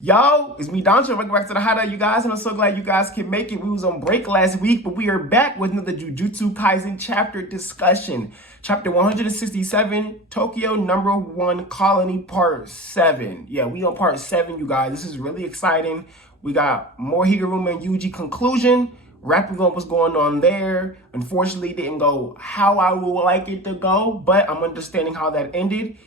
Yo, it's me, Danchou. Welcome back to the Hideout, you guys, and I'm so glad you guys can make it. We was on break last week, but we are back with another Jujutsu Kaisen chapter discussion. Chapter 167, Tokyo Number 1 Colony Part 7. Yeah, we on Part 7, you guys. This is really exciting. We got more Higaruma and Yuji conclusion, wrapping up what's going on there. Unfortunately, it didn't go how I would like it to go, but I'm understanding how that ended.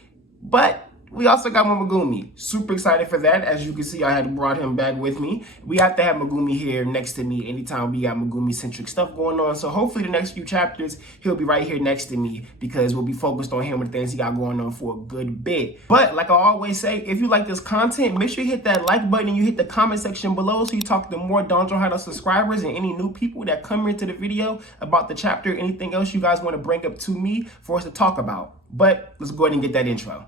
But we also got more Megumi. Super excited for that. As you can see, I had brought him back with me. We have to have Megumi here next to me anytime we got Megumi-centric stuff going on. So hopefully the next few chapters, he'll be right here next to me because we'll be focused on him and the things he got going on for a good bit. But like I always say, if you like this content, make sure you hit that like button and you hit the comment section below so you talk to more Danchou Hideout subscribers and any new people that come into the video about the chapter, anything else you guys want to bring up to me for us to talk about. But let's go ahead and get that intro.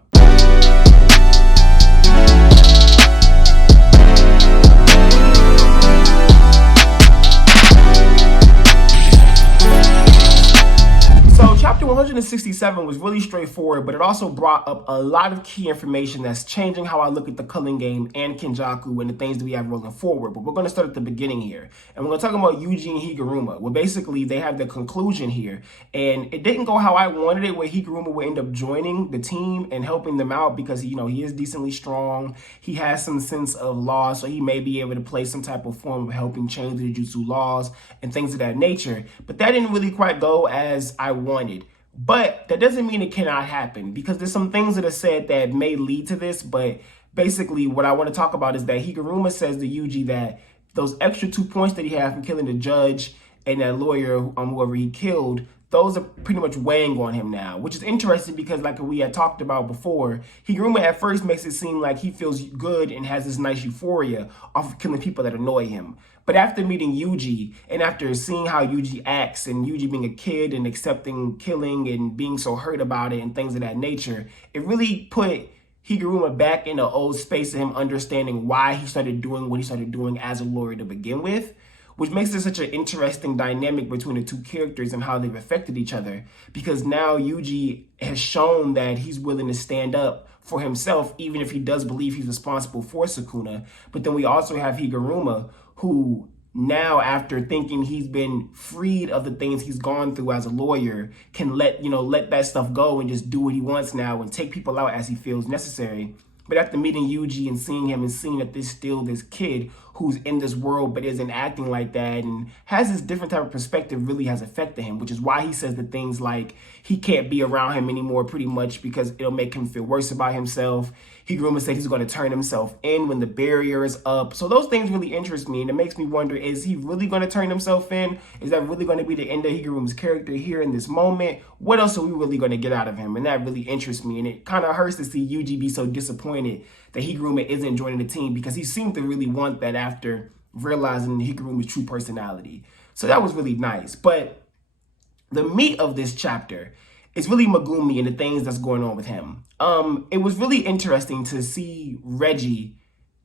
So chapter 167 was really straightforward, but it also brought up a lot of key information that's changing how I look at the culling game and Kenjaku and the things that we have rolling forward. But we're going to start at the beginning here. And we're going to talk about Yuji and Higaruma. Well, basically, they have the conclusion here. And it didn't go how I wanted it, where Higaruma would end up joining the team and helping them out because, he is decently strong. He has some sense of law, so he may be able to play some type of form of helping change the Jujutsu laws and things of that nature. But that didn't really quite go as I wanted. But that doesn't mean it cannot happen, because there's some things that are said that may lead to this. But basically what I want to talk about is that Higaruma says to Yuji that those extra 2 points that he had from killing the judge and that lawyer, whoever he killed, those are pretty much weighing on him now, which is interesting because like we had talked about before, Higaruma at first makes it seem like he feels good and has this nice euphoria off of killing people that annoy him. But after meeting Yuji and after seeing how Yuji acts and Yuji being a kid and accepting killing and being so hurt about it and things of that nature, it really put Higaruma back in the old space of him understanding why he started doing what he started doing as a lawyer to begin with, which makes it such an interesting dynamic between the two characters and how they've affected each other. Because now Yuji has shown that he's willing to stand up for himself, even if he does believe he's responsible for Sukuna. But then we also have Higaruma, who now, after thinking he's been freed of the things he's gone through as a lawyer, can let that stuff go and just do what he wants now and take people out as he feels necessary. But after meeting Yuji and seeing him and seeing that there's still this kid who's in this world but isn't acting like that and has this different type of perspective, really has affected him, which is why he says the things like he can't be around him anymore pretty much because it'll make him feel worse about himself. Higaruma said he's going to turn himself in when the barrier is up. So those things really interest me, and it makes me wonder, is he really going to turn himself in? Is that really going to be the end of Higaruma's character here in this moment? What else are we really going to get out of him? And that really interests me, and it kind of hurts to see Yuji be so disappointed that Higaruma isn't joining the team, because he seemed to really want that after realizing Higaruma's true personality. So that was really nice. But the meat of this chapter is really Megumi and the things that's going on with him. It was really interesting to see Reggie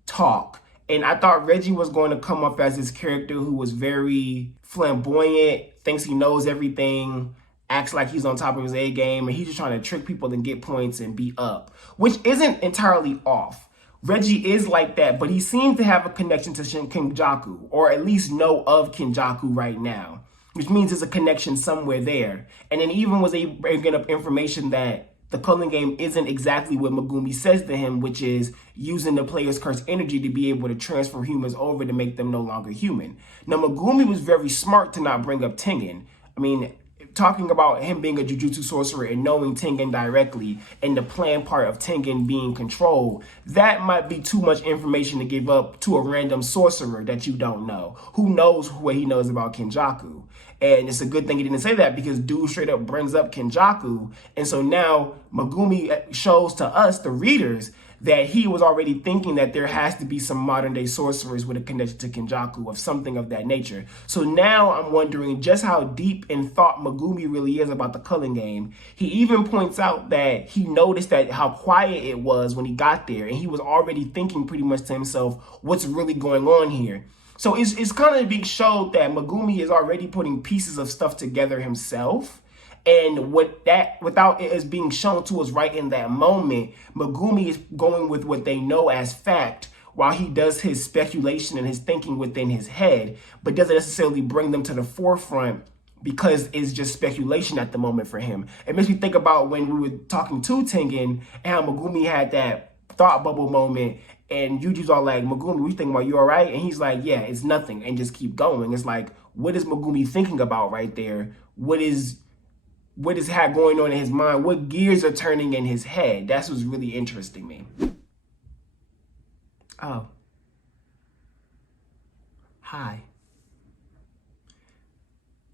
talk. And I thought Reggie was going to come up as this character who was very flamboyant, thinks he knows everything, acts like he's on top of his A game, and he's just trying to trick people and get points and be up, which isn't entirely off. Reggie is like that, but he seems to have a connection to Kenjaku, or at least know of Kenjaku right now, which means there's a connection somewhere there. And then even was able to bring up information that the culling game isn't exactly what Megumi says to him, which is using the player's cursed energy to be able to transfer humans over to make them no longer human. Now, Megumi was very smart to not bring up Tengen. I mean, talking about him being a Jujutsu sorcerer and knowing Tengen directly and the plan part of Tengen being control, that might be too much information to give up to a random sorcerer that you don't know. Who knows what he knows about Kenjaku? And it's a good thing he didn't say that, because dude straight up brings up Kenjaku. And so now Megumi shows to us, the readers, that he was already thinking that there has to be some modern day sorcerers with a connection to Kenjaku of something of that nature. So now I'm wondering just how deep in thought Megumi really is about the culling game. He even points out that he noticed that how quiet it was when he got there, and he was already thinking pretty much to himself, what's really going on here? So it's kind of being showed that Megumi is already putting pieces of stuff together himself. And without it as being shown to us right in that moment, Megumi is going with what they know as fact, while he does his speculation and his thinking within his head, but doesn't necessarily bring them to the forefront because it's just speculation at the moment for him. It makes me think about when we were talking to Tengen and how Megumi had that thought bubble moment, and Yuji's all like, Megumi, what you thinking about? You all right? And he's like, yeah, it's nothing, and just keep going. It's like, what is Megumi thinking about right there? What is going on in his mind? What gears are turning in his head? That's what's really interesting me. Oh. Hi.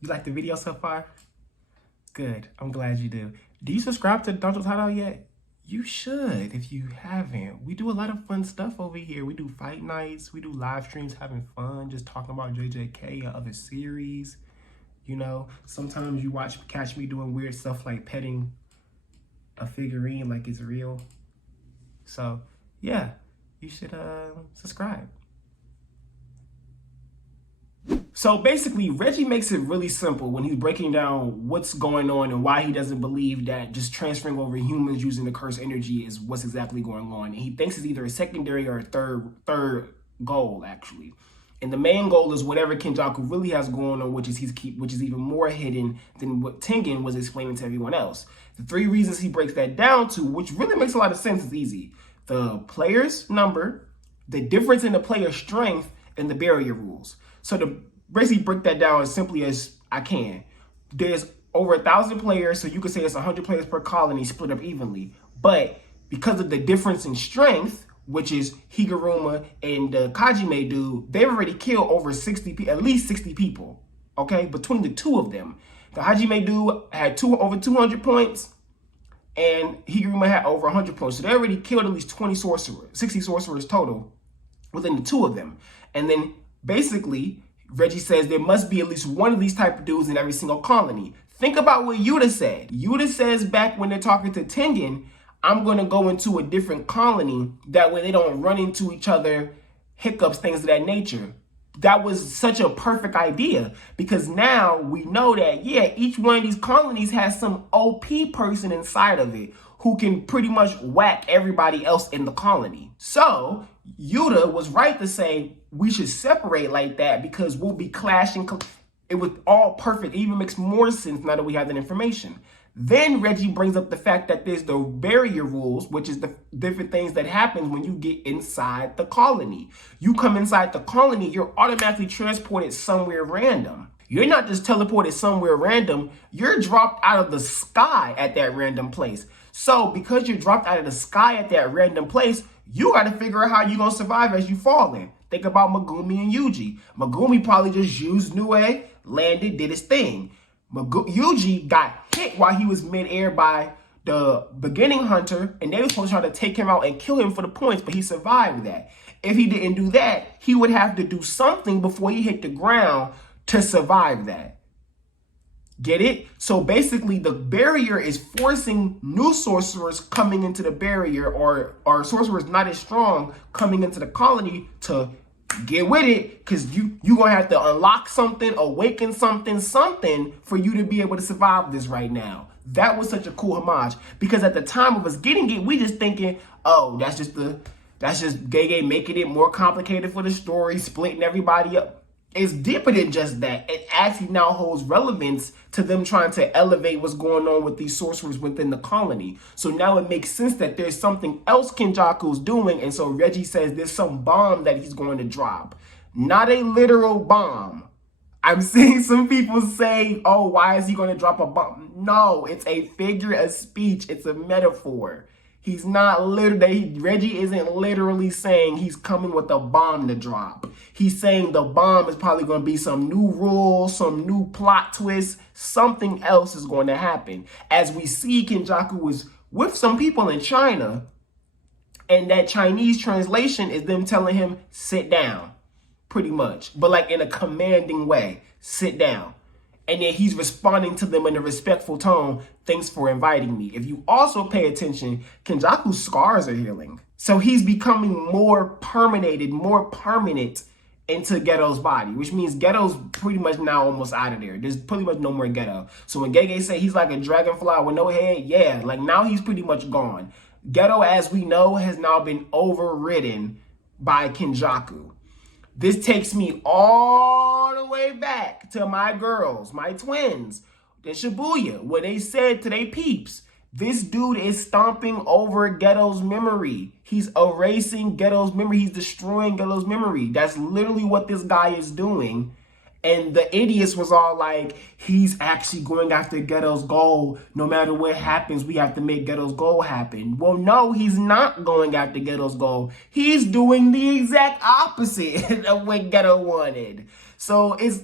You like the video so far? Good. I'm glad you do. Do you subscribe to Danchou's Hideout yet? You should if you haven't. We do a lot of fun stuff over here. We do fight nights. We do live streams having fun, just talking about JJK and other series. You know, sometimes you catch me doing weird stuff like petting a figurine like it's real. So, yeah, you should subscribe. So basically, Reggie makes it really simple when he's breaking down what's going on and why he doesn't believe that just transferring over humans using the cursed energy is what's exactly going on. And he thinks it's either a secondary or a third goal, actually. And the main goal is whatever Kenjaku really has going on, which is even more hidden than what Tengen was explaining to everyone else. The 3 reasons he breaks that down to, which really makes a lot of sense, is easy. The player's number, the difference in the player's strength, and the barrier rules. So to basically break that down as simply as I can, there's over 1,000 players, so you could say it's 100 players per colony split up evenly. But because of the difference in strength, which is Higaruma and the Kajime dude, they've already killed over at least 60 people, okay, between the 2 of them. The Hajime dude had over 200 points, and Higaruma had over 100 points. So they already killed at least 60 sorcerers total within the 2 of them. And then basically, Reggie says there must be at least one of these type of dudes in every single colony. Think about what Yuta said. Yuta says back when they're talking to Tengen, I'm going to go into a different colony. That way they don't run into each other, hiccups, things of that nature. That was such a perfect idea because now we know that, yeah, each one of these colonies has some OP person inside of it who can pretty much whack everybody else in the colony. So Yuta was right to say we should separate like that because we'll be clashing. It was all perfect. It even makes more sense now that we have that information. Then Reggie brings up the fact that there's the barrier rules, which is the different things that happen when you get inside the colony. You come inside the colony, you're automatically transported somewhere random. You're not just teleported somewhere random, you're dropped out of the sky at that random place. So because you're dropped out of the sky at that random place, you got to figure out how you're going to survive as you fall in. Think about Megumi and Yuji. Megumi probably just used Nue, landed, did his thing. Yuji got hit while he was midair by the beginning hunter, and they were supposed to try to take him out and kill him for the points, but he survived that. If he didn't do that, he would have to do something before he hit the ground to survive that. Get it? So basically, the barrier is forcing new sorcerers coming into the barrier or sorcerers not as strong coming into the colony to get with it, because you're going to have to unlock something, awaken something for you to be able to survive this right now. That was such a cool homage, because at the time of us getting it, we just thinking, oh, that's just Gege making it more complicated for the story, splitting everybody up. It's deeper than just that. It actually now holds relevance to them trying to elevate what's going on with these sorcerers within the colony. So now it makes sense that there's something else Kenjaku's doing, and so Reggie says there's some bomb that he's going to drop. Not a literal bomb. I'm seeing some people say, oh, why is he going to drop a bomb? No, it's a figure of speech. It's a metaphor. He's not literally, Reggie isn't literally saying he's coming with a bomb to drop. He's saying the bomb is probably going to be some new rule, some new plot twist, something else is going to happen. As we see, Kenjaku is with some people in China, and that Chinese translation is them telling him, sit down, pretty much. But like in a commanding way, sit down. And then he's responding to them in a respectful tone. Thanks for inviting me. If you also pay attention, Kenjaku's scars are healing. So he's becoming more permanent into Geto's body, which means Geto's pretty much now almost out of there. There's pretty much no more Geto. So when Gege say he's like a dragonfly with no head, yeah, like now he's pretty much gone. Geto, as we know, has now been overridden by Kenjaku. This takes me all the way back to my girls, my twins, in Shibuya, where they said to their peeps, this dude is stomping over Ghetto's memory. He's erasing Ghetto's memory. He's destroying Ghetto's memory. That's literally what this guy is doing. And the idiots was all like, he's actually going after Ghetto's goal. No matter what happens, we have to make Ghetto's goal happen. Well, no, he's not going after Ghetto's goal. He's doing the exact opposite of what Ghetto wanted. So it's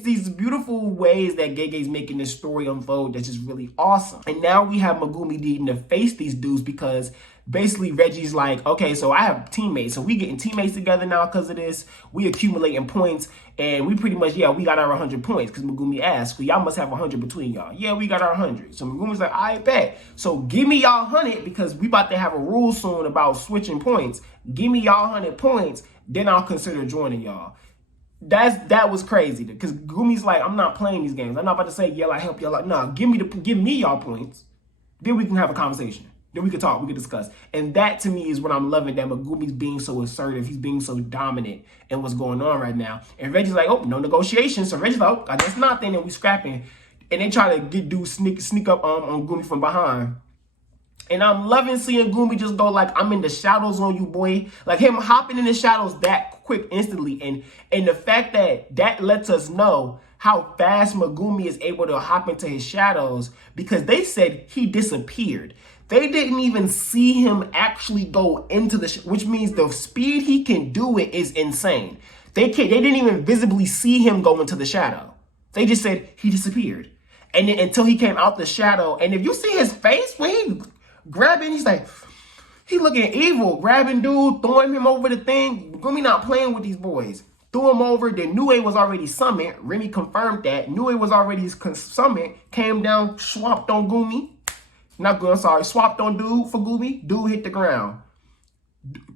these beautiful ways that Gege's making this story unfold that's just really awesome. And now we have Megumi needing to face these dudes because basically Reggie's like, okay, so I have teammates. So we getting teammates together now because of this. We accumulating points. And we pretty much, we got our 100 points because Megumi asked, well, y'all must have 100 between y'all. Yeah, we got our 100. So Megumi's like, I bet. So give me y'all 100 because we about to have a rule soon about switching points. Give me y'all 100 points. Then I'll consider joining y'all. That was crazy because Gumi's like, I'm not playing these games. I'm not about to say, I help y'all. Like, no, give me y'all points. Then we can have a conversation. Then we can talk, we can discuss. And that to me is what I'm loving, that Megumi's being so assertive. He's being so dominant in what's going on right now. And Reggie's like, oh, no negotiation. So Reggie's like, oh, I guess not then, and we scrapping. And they try to get dudes sneak up on Gumi from behind. And I'm loving seeing Gumi just go like, I'm in the shadows on you, boy. Like him hopping in the shadows that quick instantly. And the fact that lets us know how fast Megumi is able to hop into his shadows because they said he disappeared. They didn't even see him actually go into which means the speed he can do it is insane. They didn't even visibly see him go into the shadow. They just said he disappeared. And then until he came out the shadow, and if you see his face when he grabbing, he's like, he looking evil, grabbing dude, throwing him over the thing. Megumi not playing with these boys. Threw him over, then Nue was already summoned. Remy confirmed that. Nue was already summoned, came down, swapped on Gumi. Swapped on dude for Gumi. Dude hit the ground.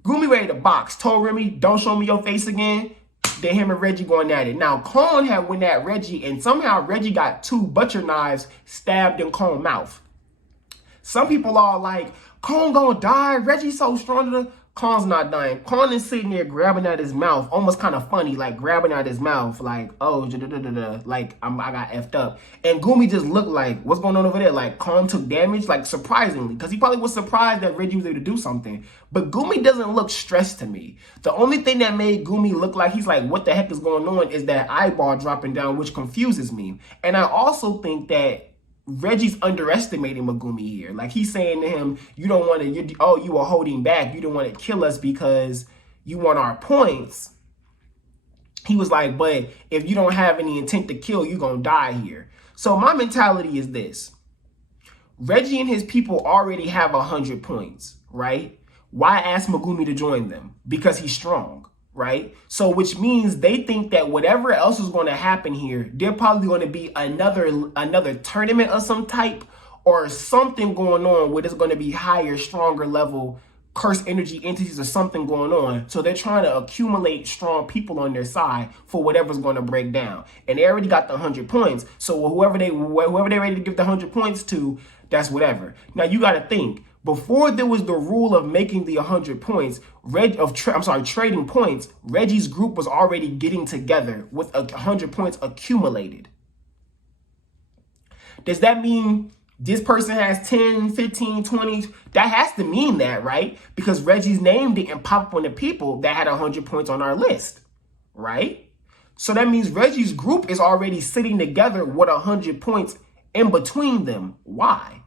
Gumi ready to box. Told Remy, don't show me your face again. Then him and Reggie going at it. Now, Kon had went at Reggie, and somehow Reggie got 2 butcher knives stabbed in Kon's mouth. Some people are like, Kon gonna die. Reggie's so strong. Kon's not dying. Kon is sitting there grabbing at his mouth, almost kind of funny, like grabbing at his mouth, like, oh, like I got effed up. And Gumi just looked like, what's going on over there? Like Kon took damage, like surprisingly, because he probably was surprised that Reggie was able to do something. But Gumi doesn't look stressed to me. The only thing that made Gumi look like he's like, what the heck is going on is that eyeball dropping down, which confuses me. And I also think that Reggie's underestimating Megumi here. Like he's saying to him, you don't want to, you were holding back. You don't want to kill us because you want our points. He was like, but if you don't have any intent to kill, you're going to die here. So my mentality is this. Reggie and his people already have 100 points, right? Why ask Megumi to join them? Because he's strong. Right? So which means they think that whatever else is going to happen here, they're probably going to be another tournament of some type or something going on where there's going to be higher, stronger level cursed energy entities or something going on. So they're trying to accumulate strong people on their side for whatever's going to break down. And they already got the 100 points. So whoever they're ready to give the 100 points to, that's whatever. Now you got to think. Before there was the rule of making the 100 points, trading points, Reggie's group was already getting together with 100 points accumulated. Does that mean this person has 10, 15, 20? That has to mean that, right? Because Reggie's name didn't pop up on the people that had 100 points on our list, right? So that means Reggie's group is already sitting together with 100 points in between them. Why?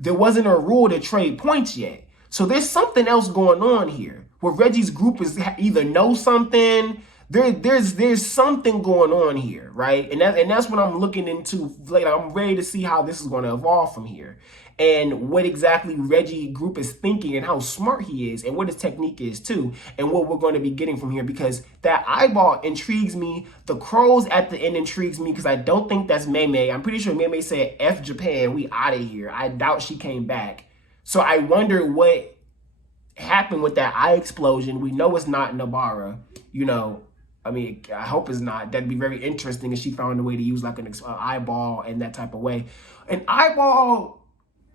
There wasn't a rule to trade points yet. So there's something else going on here where Reggie's group is either know something. There's something going on here, right? And that's what I'm looking into later. I'm ready to see how this is going to evolve from here and what exactly Reggie group is thinking and how smart he is and what his technique is too and what we're going to be getting from here because that eyeball intrigues me. The crows at the end intrigues me because I don't think that's Mei. I'm pretty sure Mei said F Japan, we out of here. I doubt she came back. So I wonder what happened with that eye explosion. We know it's not Nobara, I mean, I hope it's not. That'd be very interesting if she found a way to use like an eyeball in that type of way. An eyeball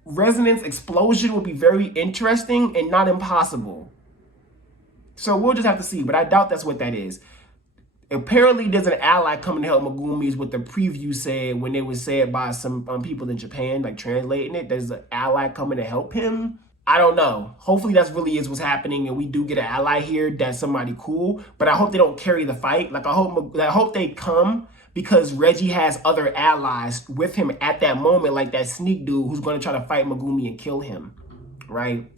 resonance explosion would be very interesting and not impossible. So we'll just have to see, but I doubt that's what that is. Apparently, there's an ally coming to help Megumi, is what the preview said when it was said by some people in Japan, like translating it. There's an ally coming to help him. I don't know. Hopefully that's really is what's happening, and we do get an ally here that's somebody cool. But I hope they don't carry the fight. Like I hope they come because Reggie has other allies with him at that moment, like that sneak dude who's going to try to fight Megumi and kill him, right?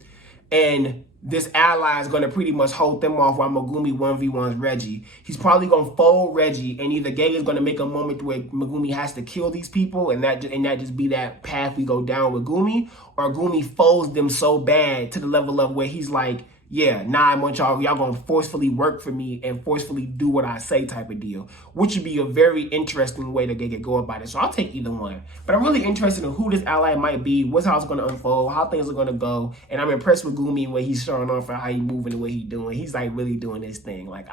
And this ally is going to pretty much hold them off while Megumi 1v1s Reggie. He's probably going to fold Reggie, and either Gay is going to make a moment where Megumi has to kill these people, and that just be that path we go down with Gumi, or Gumi folds them so bad to the level of where he's like, yeah, nah, I want y'all gonna forcefully work for me and forcefully do what I say type of deal, which would be a very interesting way that they could go about it. So I'll take either one. But I'm really interested in who this ally might be, what's how it's gonna unfold, how things are gonna go. And I'm impressed with Gumi and what he's showing off and how he's moving and what he's doing. He's like really doing his thing. Like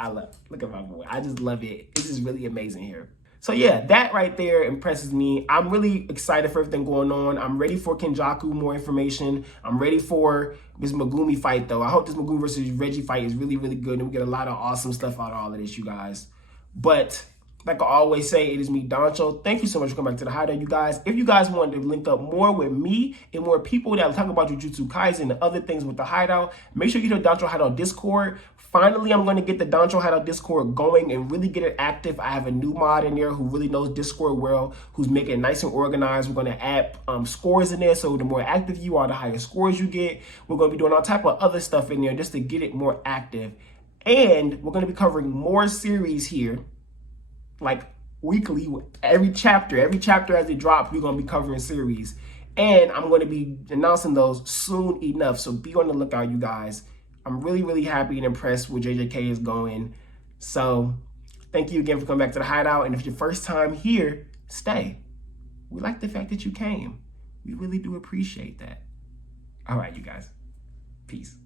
look at my boy. I just love it. This is really amazing here. So yeah, that right there impresses me. I'm really excited for everything going on. I'm ready for Kenjaku, more information. I'm ready for this Megumi fight though. I hope this Megumi versus Reggie fight is really, really good and we get a lot of awesome stuff out of all of this, you guys. But like I always say, it is me, Danchou. Thank you so much for coming back to the Hideout, you guys. If you guys want to link up more with me and more people that talk about Jujutsu Kaisen and other things with the Hideout, make sure you get the Danchou Hideout Discord. Finally, I'm going to get the Danchou Hideout Discord going and really get it active. I have a new mod in there who really knows Discord well, who's making it nice and organized. We're going to add scores in there, so the more active you are, the higher scores you get. We're going to be doing all type of other stuff in there just to get it more active. And we're going to be covering more series here, like weekly, every chapter as it drops, we're going to be covering series. And I'm going to be announcing those soon enough. So be on the lookout, you guys. I'm really, really happy and impressed with JJK is going. So thank you again for coming back to the Hideout. And if it's your first time here, stay. We like the fact that you came. We really do appreciate that. All right, you guys. Peace.